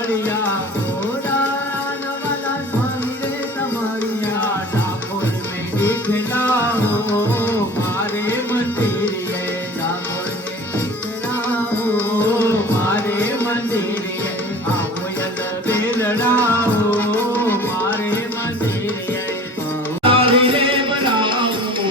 મળ્યા મારે મંદિરે મારે મંદિરે આવો બેલડાવો મારે મંદિરે રે બનાવો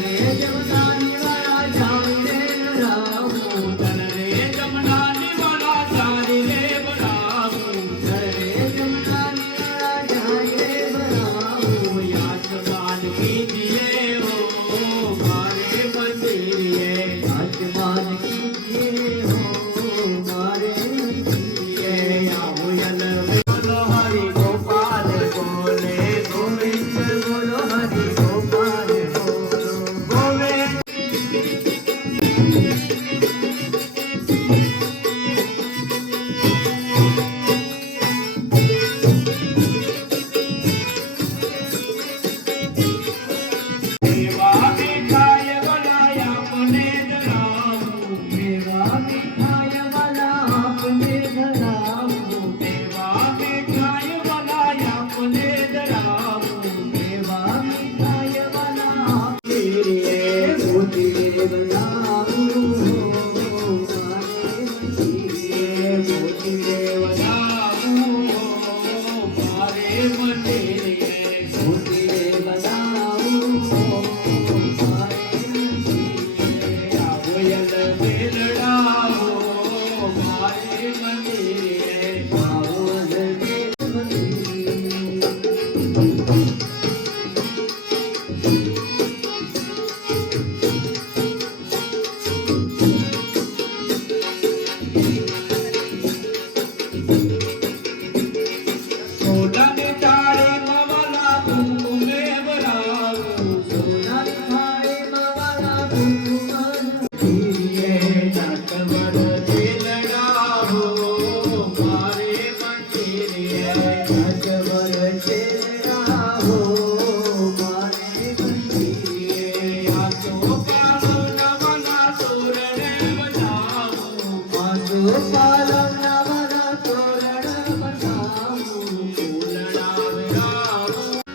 રે જમનાની વાળા જાવી રે બનાવો રે જમનાની વાળા જાવી રે બનાવો રે જમનાની વાળા જાવી રે બનાવો યાદ માન કીજીએ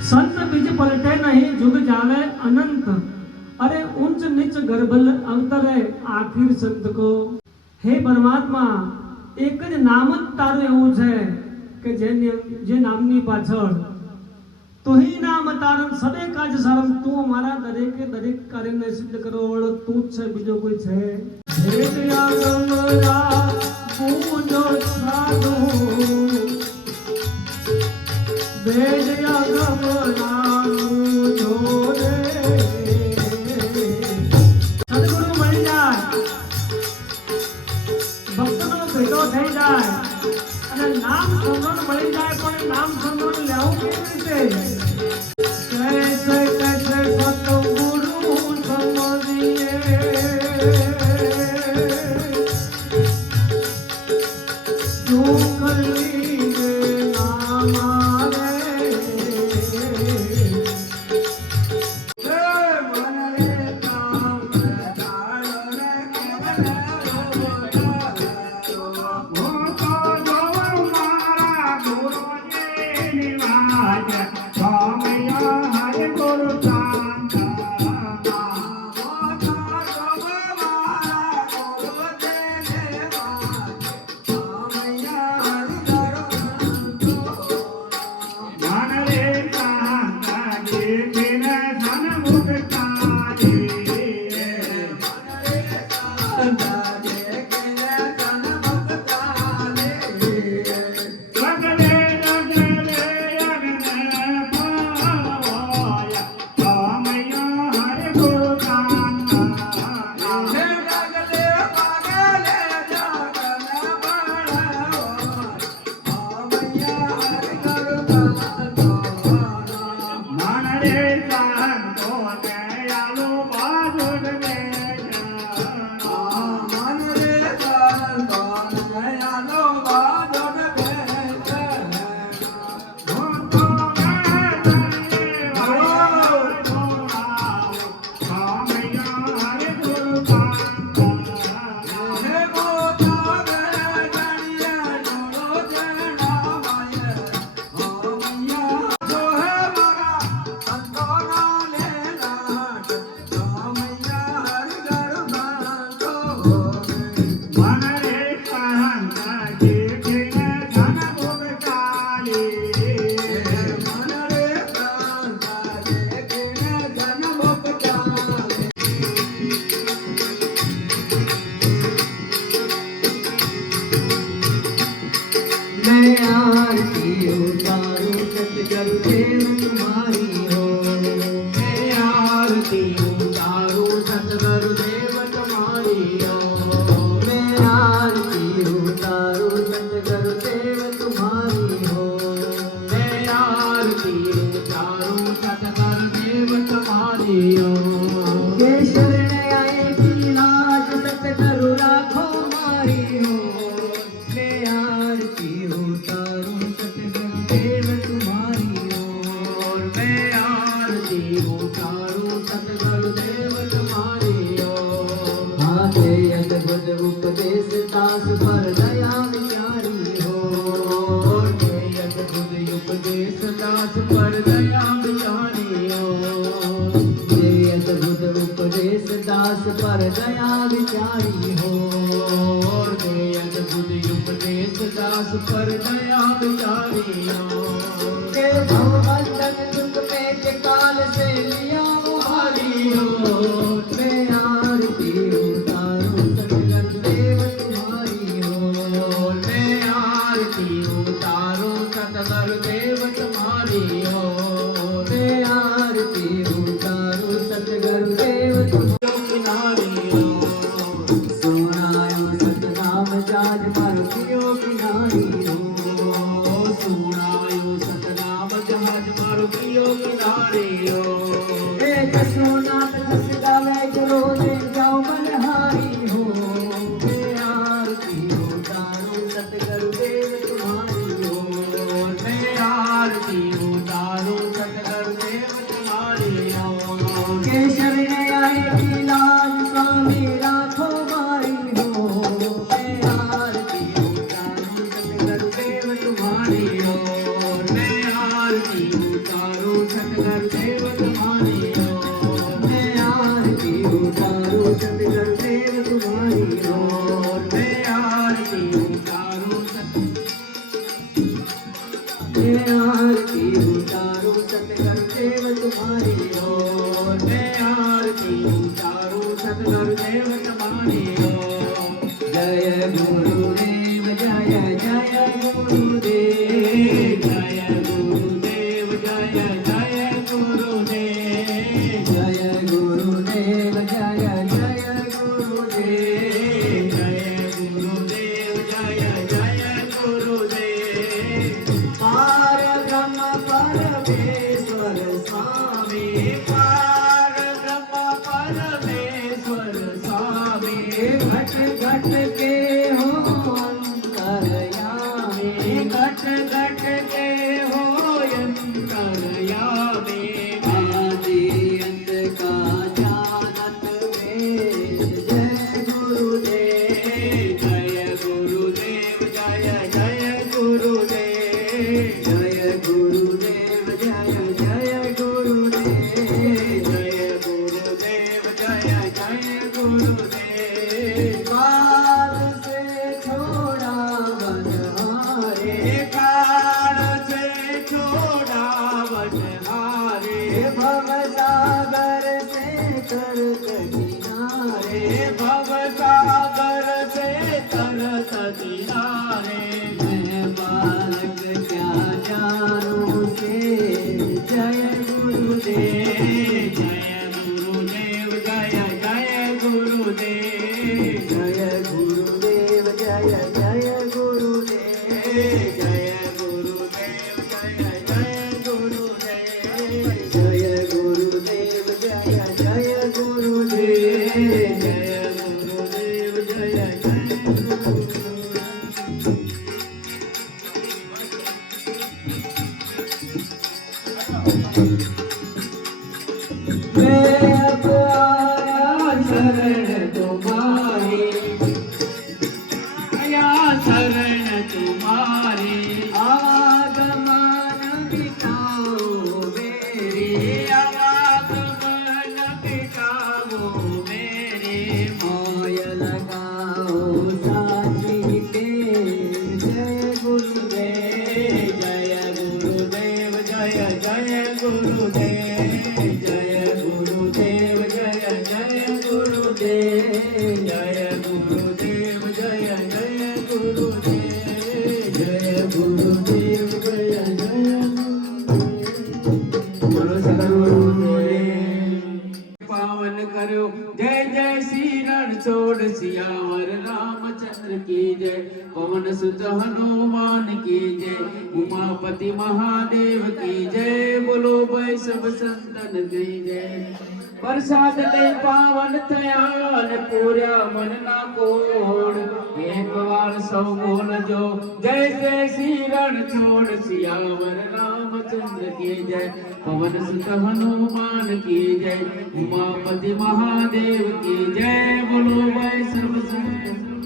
संत बीज पलटे नहीं जुग जावे अनंत अरे ऊंच नीच गर्भल अंतरे आखिर संत को हे परमात्मा एक ज नाम ज तारू एवं छे के जे नामनी पाछळ तो ही नाम तारन सदे काज सारम तू हमारा दरेक कार्य ने सिद्ध करो वाळो तू ज छे बीजो कोई छे हे दया गमरा पूजो साधु बेदया गमरा पूजो रे सद्गुरु मળી જાય ભક્તનો ભેટો થઈ જાય અને નામ સમરણ મળી જાય પણ નામ સમરણ લેવું કેવી રીતે कैसे कैसे सतगुरु समझिए क्यों कलीगे नाम रे मन रे काम दाड़ो रे मारा गुरु जी निवाज स्वामी हरि गुरु आरती उतारूं सतगुरुदेव तुम्हारी हो। मैं आरती उतारूं सतगुरुदेव तुम्हारी हो। मैं आरती उतारूं सतगुरुदेव तुम्हारी हो। मैं आरती उतारूं सतगुरुदेव तुम्हारी हो। ये शरण आए की लाज सतगुरु राखो मारी हो। मैं आरती उतारूं सतगुरुदेव तुम्हारी हो। मैं आरती उतारूं सतगुरुदेव तुम्हारी हो। हाथे अद्भुत उपदेश दास पर दया विचारी हो। हे अद्भुत उपदेश दास पर दया विचारी हो। ये अद्भुत उपदेश दास पर दया विचारी हो। हे अद्भुत उपदेश दास पर दया विचारी हो। के भवबंधन दुख में के काल से लिया उहारी हो। मैं आरती उतारूं सतगुरुदेव तुम्हारी हो। मैं आरती उतारूं सतगुरुदेव तुम्हारी हो। मैं आरती उतारूं सतगुरुदेव किनारी हो। सोनायो सतनाम जाज मारुतियो किनारी हो। सुनायो सतनाम जहाज मारुतियो किनारी हो। एक सोनाथ जस गावे गुरु दे जाओ बलहारी हो। मैं आरती उतारूं सतगुरुदेव तुम्हारी हो। मैं आरती उतारूं सतगुरुदेव तुम्हारी हो। के शरण आए की लाज स्वामी राखो मारी हो। मैं आरती उतारूं सतगुरुदेव तुम्हारी हो। मैं आरती उतारूं सतगुरुदेव तुम्हारी हो। मैं आरती उतारूं सतगुरुदेव तुम्हारी हो। मैं आरती उतारूं मैं आरती उतारूं सतगुरुदेव तुम्हारी हो। मैं आरती उतारूं सतगुरुदेव तुम्हारी हो। जय गुरुदेव जय जय गुरुदेव। जय गुरुदेव जय जय गुरुदेव। जय गुरुदेव जय जय गुरुदेव। जय गुरुदेव जय जय गुरुदेव। पार ब्रह्म परमेश्वर स्वामी। पार ब्रह्म परमेश्वर स्वामी। घट घट के हो अंतरयामी। घट घट के हो अंतरयामी। आदि अंत का जानत वेद। जय गुरुदेव जय गुरुदेव जय जय गुरुदेव। जय गुरुदेव जय जय गुरुदेव। जय गुरुदेव जय जय गुरुदेव। काल से छोड़ा बनहारे। काल से छोड़ा बनहारे। भव सागर से तरत किनारे। भव सागर से तरत किनारे। मैं बालक क्या जानूं से। जय गुरुदेव जय गुरुदेव जय जय गुरुदेव। जय गुरुदेव जय जय गुरुदेव। जय गुरुदेव जय जय गुरुदेव। जय गुरुदेव जय जय गुरुदेव। जय गुरुदेव जय जय मैं अब आया शरण तुम्हारी। आया शरण तुम्हारी। आगमन मिटाओ मेरी। आवागमन मिटाओ मेरे। मोय लगाओ साथी के। जय गुरुदेव जय गुरुदेव जय जय गुरुदेव। जय गुरुदेव सियावर रामचंद्र की जय पवन सुत हनुमान की जय उमापति महादेव की जय बोलो भाई सब संतन की जय प्रसाद ले पावन थया ने पूर्या मन ना कोड एक बार सौ बोल जो जय जय श्री रण छोड़ सियावर रामचंद्र की जय पवन सुत हनुमान की जय उमापति महादेव की जय बोलो भाई सब संतन